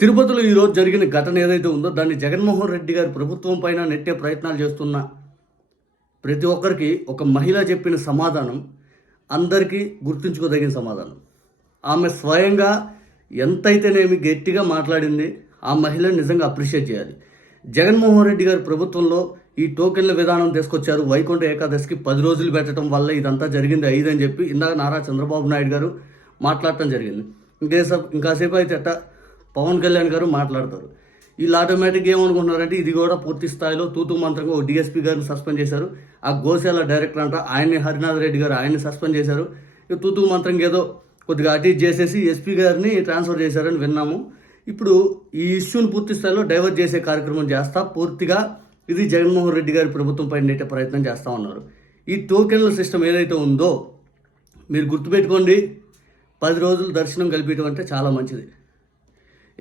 తిరుపతిలో ఈరోజు జరిగిన ఘటన ఏదైతే ఉందో దాన్ని జగన్మోహన్ రెడ్డి గారి ప్రభుత్వం పైన నెట్టే ప్రయత్నాలు చేస్తున్న ప్రతి ఒక్కరికి ఒక మహిళ చెప్పిన సమాధానం అందరికీ గుర్తుంచుకోదగిన సమాధానం. ఆమె స్వయంగా ఎంతైతేనేమి గట్టిగా మాట్లాడింది ఆ మహిళను నిజంగా అప్రిషియేట్ చేయాలి. జగన్మోహన్ రెడ్డి గారి ప్రభుత్వంలో ఈ టోకెన్ల విధానం తీసుకొచ్చారు. వైకుంఠ ఏకాదశికి పది రోజులు పెట్టడం వల్ల ఇదంతా జరిగింది ఐదని చెప్పి ఇందాక నారా చంద్రబాబు నాయుడు గారు మాట్లాడటం జరిగింది. ఇంకేసేపు ఇంకాసేపు అయితే అట్ట పవన్ కళ్యాణ్ గారు మాట్లాడతారు. వీళ్ళు ఆటోమేటిక్గా ఏమనుకుంటున్నారంటే ఇది కూడా పూర్తి స్థాయిలో తూతు మంత్రంగా ఒక డిఎస్పీ గారిని సస్పెండ్ చేశారు. ఆ గోశాల డైరెక్టర్ అంట ఆయన్ని హరినాథ్ రెడ్డి గారు ఆయన్ని సస్పెండ్ చేశారు. ఇక తూతు మంత్రంగా ఏదో కొద్దిగా అటు చేసేసి ఎస్పీ గారిని ట్రాన్స్ఫర్ చేశారని విన్నాము. ఇప్పుడు ఈ ఇష్యూని పూర్తి స్థాయిలో డైవర్ట్ చేసే కార్యక్రమం చేస్తా పూర్తిగా ఇది జగన్మోహన్ రెడ్డి గారి ప్రభుత్వం పైన ప్రయత్నం చేస్తూ ఉన్నారు. ఈ టోకెన్ల సిస్టమ్ ఏదైతే ఉందో మీరు గుర్తుపెట్టుకోండి పది రోజులు దర్శనం కలిపించడం అంటే చాలా మంచిది.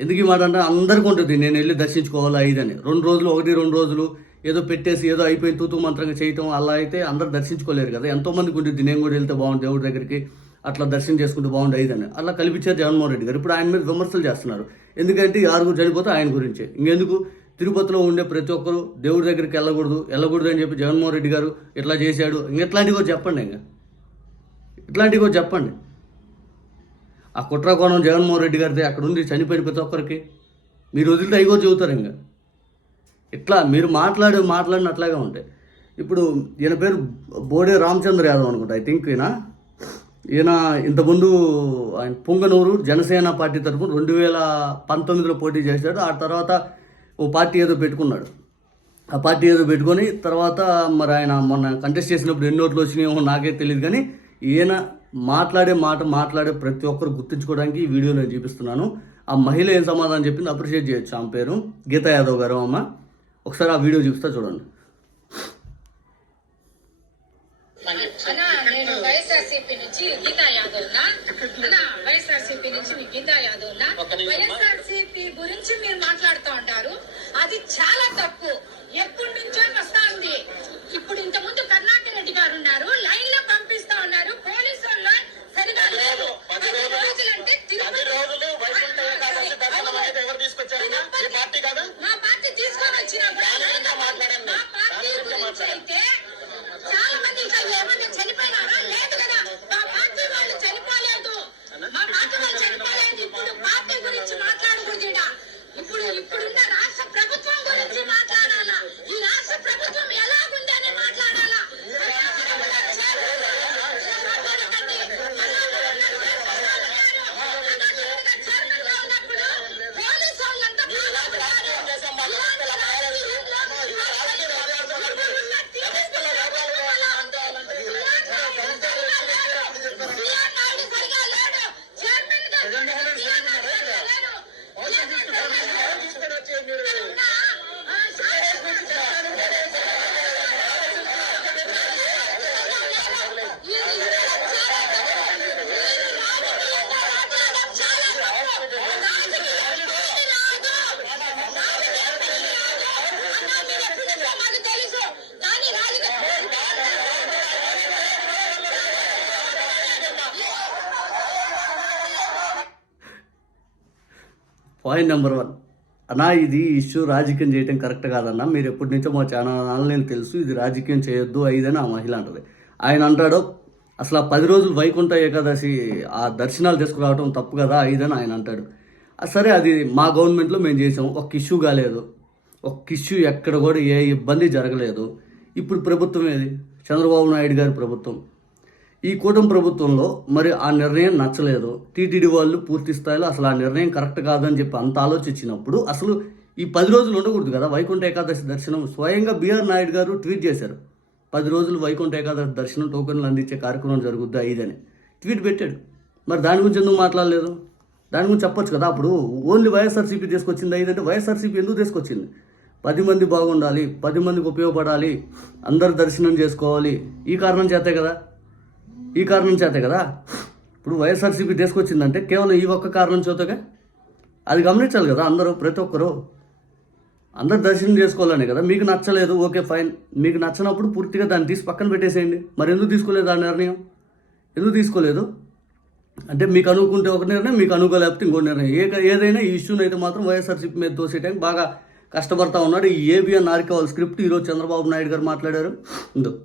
ఎందుకు ఈ మాట అంటే అందరికీ ఉంటుంది. నేను వెళ్ళి దర్శించుకోవాలా ఇదని. రెండు రోజులు ఒకటి రెండు రోజులు ఏదో పెట్టేసి ఏదో అయిపోయి తూతు మంత్రంగా చేయటం అలా అయితే అందరు దర్శించుకోలేరు కదా. ఎంతోమందికి ఉంటుంది నేను కూడా వెళ్తే బాగుంది దేవుడి దగ్గరికి అట్లా దర్శనం చేసుకుంటే బాగుంది ఇదని అలా కల్పించారు జగన్మోహన్ రెడ్డి గారు. ఇప్పుడు ఆయన మీద విమర్శలు చేస్తున్నారు. ఎందుకంటే ఆరుగురు చనిపోతే ఆయన గురించే. ఇంకెందుకు? తిరుపతిలో ఉండే ప్రతి ఒక్కరు దేవుడి దగ్గరికి వెళ్ళకూడదు వెళ్ళకూడదు అని చెప్పి జగన్మోహన్ రెడ్డి గారు ఇట్లా చేశాడు. ఇంక ఇట్లాంటివి కూడా చెప్పండి ఇంకా. ఇట్లాంటివి కూడా చెప్పండి. ఆ కుట్రకోణం జగన్మోహన్ రెడ్డి గారిది అక్కడ ఉంది చనిపోయిన ప్రతి ఒక్కరికి. మీరు వదిలితే అయిగో చెబుతారు ఇంకా. ఇట్లా మీరు మాట్లాడే మాట్లాడిన అట్లాగే ఉంటాయి ఇప్పుడు ఈయన పేరు బోడే రామచంద్ర యాదవ్ అనుకుంటా ఐ థింక్ ఈయన. ఈయన ఇంతకుముందు ఆయన పొంగనూరు జనసేన పార్టీ తరఫున రెండు వేల పంతొమ్మిదిలో పోటీ చేశాడు ఆ తర్వాత ఓ పార్టీ ఏదో పెట్టుకున్నాడు. ఆ పార్టీ ఏదో పెట్టుకొని తర్వాత మరి ఆయన మొన్న కంటెస్ట్ చేసినప్పుడు ఎన్ని ఓట్లు వచ్చినాయో నాకే తెలియదు కానీ ఈయన మాట్లాడే మాట మాట్లాడే ప్రతి ఒక్కరు గుర్తుంచుకోవడానికి ఈ వీడియో నేను చూపిస్తున్నాను. ఆ మహిళ ఏం సమాధానం చెప్పింది అప్రిషియేట్ చేయొచ్చు. ఆమె పేరు గీతా యాదవ్ గారు అమ్మ. ఒకసారి ఆ వీడియో చూపిస్తా చూడండి. అన్నా నేను వైఎస్ఆర్సీపీ నుంచి గీతా యాదవ్ నా అన్నా వైఎస్ఆర్సీపీ నుంచి మీ గీతా యాదవ్ నా వైఎస్ఆర్సీపీ గురించి మీరు మాట్లాడుతూ ఉంటారు. అది చాలా తప్పు ఎప్పటి నుంచో వస్తా ఉంది ఇప్పుడు ఇంత ముందు కర్ణాటక రెడ్డి గారు ఉన్నారు లైన్లో పంపిస్తా ఉన్నారు పోలీసు వాళ్ళు సరిగా లేదు పది పది రోజులు- రోజులంటే పది తిరుపతి రోజులు వైకుంఠ ఏకాదశి దర్శనం అనేది ఎవరు తీసుకొచ్చారు ఈయన? ఈ పార్టీ కాదా మా పార్టీ తీసుకొని వచ్చినప్పుడు దాని గురించే మాట్లాడండి. మా పార్టీ దాని గురించే గురించి మాట్లాడండి. అయితే చాలా మంది ఇంకా ఏమన్నా చనిపోయినారా లేదు కదా మా పార్టీ వాళ్ళు చనిపోలేదు మా పార్టీ వాళ్ళు చనిపోలేదు ఇప్పుడు పార్టీ గురించి మాట్లాడకూడదు ఈడ. ఇప్పుడు ఇప్పుడున్న రాష్ట్ర ప్రభుత్వం గురించి మాట్లాడాలా ఈ రాష్ట్ర ప్రభుత్వం ఎలాగుంది అని మాట్లాడాలా పోలీసు వాళ్ళంతా రాజకీయం చేసే మా వ్యవస్థల మారాలి. ఈ రాజకీయ వాదాలు వ్యవస్థల వాదాలు తీసుకొని వచ్చి మీరు తెలుసు కానీ రాజకీయ పాయింట్ నెంబర్ వన్ అన్నా ఇది ఇష్యూ రాజకీయం చేయటం కరెక్ట్ కాదన్నా. మీరు ఎప్పటి నుంచో మా ఛానల్ నేను తెలుసు ఇది రాజకీయం చేయొద్దు అయిదని ఆ మహిళ అంటది. ఆయన అంటాడు అసలు ఆ పది రోజులు వైకుంఠ ఏకాదశి ఆ దర్శనాలు తీసుకురావడం తప్పు కదా ఐదని ఆయన అంటాడు. సరే అది మా గవర్నమెంట్లో మేము చేసాం ఒక ఇష్యూ కాలేదు. ఒక ఇష్యూ ఎక్కడ కూడా ఏ ఇబ్బంది జరగలేదు. ఇప్పుడు ప్రభుత్వం ఏది? చంద్రబాబు నాయుడు గారి ప్రభుత్వం. ఈ కూటమి ప్రభుత్వంలో మరి ఆ నిర్ణయం నచ్చలేదు. టీటీడీ వాళ్ళు పూర్తి స్థాయిలో అసలు ఆ నిర్ణయం కరెక్ట్ కాదని చెప్పి అంత ఆలోచించినప్పుడు అసలు ఈ పది రోజులు ఉండకూడదు కదా. వైకుంఠ ఏకాదశి దర్శనం స్వయంగా బీఆర్ నాయుడు గారు ట్వీట్ చేశారు. పది రోజులు వైకుంఠ ఏకాదశి దర్శనం టోకెన్లు అందించే కార్యక్రమం జరుగుద్ది ఐదని ట్వీట్ పెట్టాడు. మరి దాని గురించి ఎందుకు మాట్లాడలేదు? దాని గురించి చెప్పొచ్చు కదా. అప్పుడు ఓన్లీ వైఎస్ఆర్సీపీ తీసుకొచ్చింది ఐదంటే వైఎస్ఆర్సీపీ ఎందుకు తీసుకొచ్చింది? పది మంది బాగుండాలి పది మందికి ఉపయోగపడాలి అందరు దర్శనం చేసుకోవాలి. ఈ కారణం చేతే కదా. ఈ కారణం చేతే కదా? ఇప్పుడు వైఎస్ఆర్సీపీ తీసుకొచ్చిందంటే కేవలం ఈ ఒక్క కారణం చేతగా అది గమనించాలి కదా అందరూ ప్రతి ఒక్కరు. అందరు దర్శనం చేసుకోవాలనే కదా? మీకు నచ్చలేదు ఓకే ఫైన్. మీకు నచ్చినప్పుడు పూర్తిగా దాన్ని తీసి పక్కన పెట్టేసేయండి. మరి ఎందుకు తీసుకోలేదు ఆ నిర్ణయం? ఎందుకు తీసుకోలేదు? అంటే మీకు అనుకుంటే ఒక నిర్ణయం మీకు అనుకోలేకపోతే ఇంకో నిర్ణయం. ఏ ఏదైనా ఈ ఇష్యూని అయితే మాత్రం వైఎస్ఆర్సీపీ మీద తోసేయడానికి బాగా కష్టపడతా ఉన్నాడు ఈ ఏబిఎన్ ఆర్కే వాళ్ళ స్క్రిప్ట్ ఈరోజు చంద్రబాబు నాయుడు గారు మాట్లాడారు. ఇందు.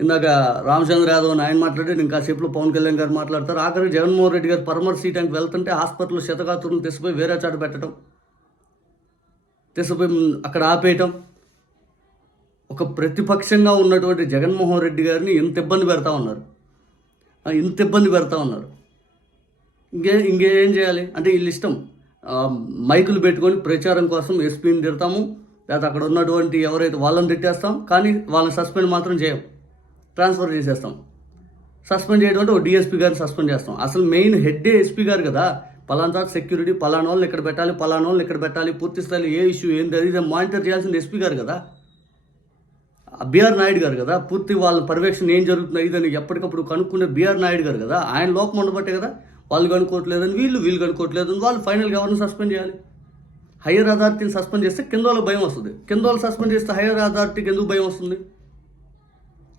ఇందాక రామచంద్ర యాదవ్ అని ఆయన మాట్లాడారు ఇంకా సేపులో పవన్ కళ్యాణ్ గారు మాట్లాడతారు. ఆఖరికి జగన్మోహన్ రెడ్డి గారు పరమర్ సీటానికి వెళ్తుంటే హాస్పిటల్లో శతగాతులను తెచ్చిపోయి వేరే చాటు పెట్టడం తెసిపోయి అక్కడ ఆపేయటం. ఒక ప్రతిపక్షంగా ఉన్నటువంటి జగన్మోహన్ రెడ్డి గారిని ఇంత ఇబ్బంది పెడతా ఉన్నారు? ఇంత ఇబ్బంది పెడతా ఉన్నారు. ఇంకే ఇంకేం చేయాలి? అంటే వీళ్ళు ఇష్టం. మైకులు పెట్టుకొని ప్రచారం కోసం ఎస్పీని తిడతాము. లేకపోతే అక్కడ ఉన్నటువంటి ఎవరైతే వాళ్ళని తిట్టేస్తాం. కానీ వాళ్ళని సస్పెండ్ మాత్రం చేయం. ట్రాన్స్ఫర్ చేసేస్తాం. సస్పెండ్ చేయడం అంటే ఒక డిఎస్పీ గారిని సస్పెండ్ చేస్తాం. అసలు మెయిన్ హెడ్ ఎస్పీ గారు కదా? పలానా సెక్యూరిటీ పలానా వాళ్ళని ఇక్కడ పెట్టాలి పలానా వాళ్ళని ఇక్కడ పెట్టాలి పూర్తి స్థాయిలో ఏ ఇష్యూ ఏంది అది ఇది మానిటర్ చేయాల్సింది ఎస్పీ గారు కదా? బీఆర్ నాయుడు గారు కదా? పూర్తి వాళ్ళ పర్యవేక్షణ ఏం జరుగుతుంది ఇదని ఎప్పటికప్పుడు కనుక్కునే బీఆర్ నాయుడు గారు కదా? ఆయన లోపం ఉండబట్టే కదా వాళ్ళు కనుక్కోవట్లేదని వీళ్ళు వీళ్ళు కనుక్కోవట్లేదని వాళ్ళు ఫైనల్గా ఎవరిని సస్పెండ్ చేయాలి? హయ్యర్ అథారిటీని సస్పెండ్ చేస్తే కింద వాళ్ళకి భయం వస్తుంది. కింద వాళ్ళు సస్పెండ్ చేస్తే హయ్యర్ అథారిటీకి ఎందుకు భయం వస్తుంది?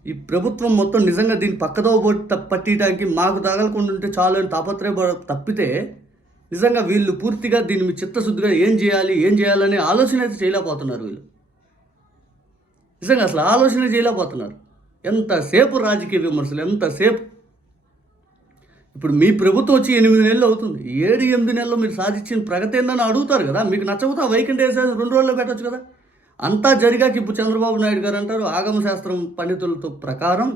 ఈ ప్రభుత్వం మొత్తం నిజంగా దీన్ని పక్కదో పట్టియడానికి మాకు తగలకుండా ఉంటే చాలు అని తాపత్రయ తప్పితే నిజంగా వీళ్ళు పూర్తిగా దీన్ని మీ చిత్తశుద్ధిగా ఏం చేయాలి ఏం చేయాలనే ఆలోచన అయితే చేయలేకపోతున్నారు వీళ్ళు. నిజంగా అసలు ఆలోచన చేయలేకపోతున్నారు. ఎంతసేపు రాజకీయ విమర్శలు ఎంతసేపు ఇప్పుడు మీ ప్రభుత్వం వచ్చి ఎనిమిది నెలలు అవుతుంది. ఏడు ఎనిమిది నెలల్లో మీరు సాధించిన ప్రగతి ఏందని అడుగుతారు కదా. మీకు నచ్చకపోతే ఆ వైకుంఠ వేసేసి రెండు రోజుల్లో పెట్టచ్చు కదా. అంతా జరిగాక ఇప్పుడు చంద్రబాబు నాయుడు గారు అంటారు ఆగమశాస్త్రం పండితులతో ప్రకారం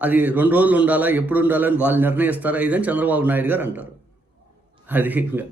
అది రెండు రోజులు ఉండాలా ఎప్పుడు ఉండాలని వాళ్ళు నిర్ణయిస్తారా ఇదని చంద్రబాబు నాయుడు గారు అంటారు. అది ఇంకా